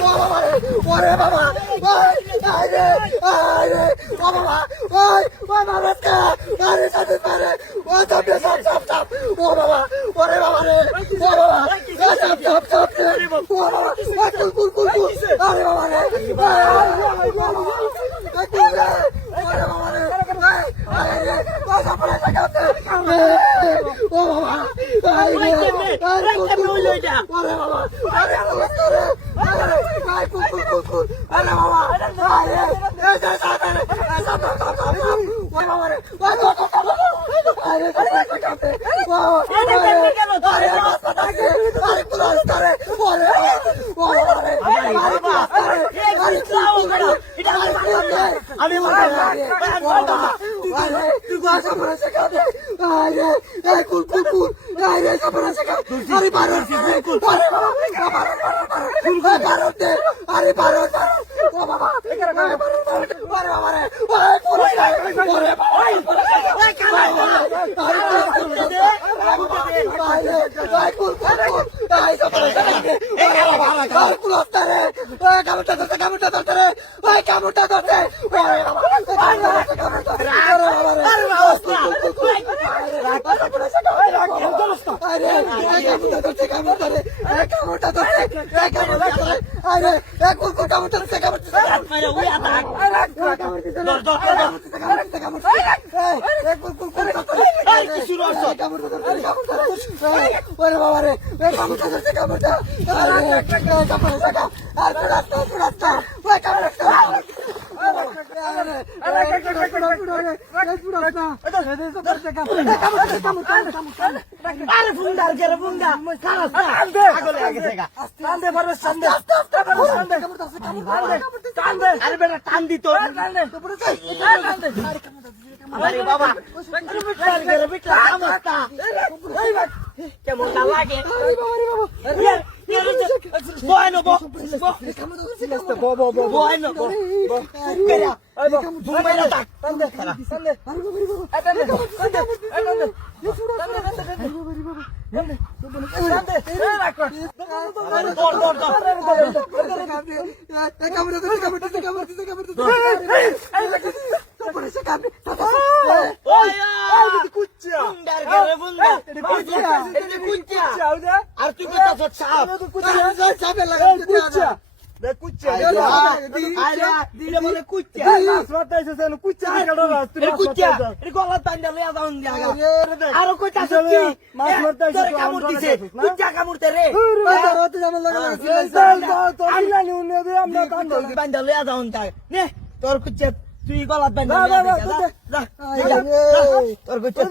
ও বাবা রে ওরে বাবা ওই আরে আরে ও বাবা ওই মারাকা আরে সাথে পারে ও চাপে চাপ ও বাবা ওরে বাবা রে ও বাবা চাপ ও বাবা কুল আরে বাবা রে ওরে বাবা রে আরে ও সাপড়ে লাগাতে ও বাবা আরে ওরে বাবা আরে আরে কুল আরে বাবা আরে ওরে বাবা রে কেমন লাগে bueno তোর কুচ্চা তুই গলাত বান্ধা তোর কুচ্চা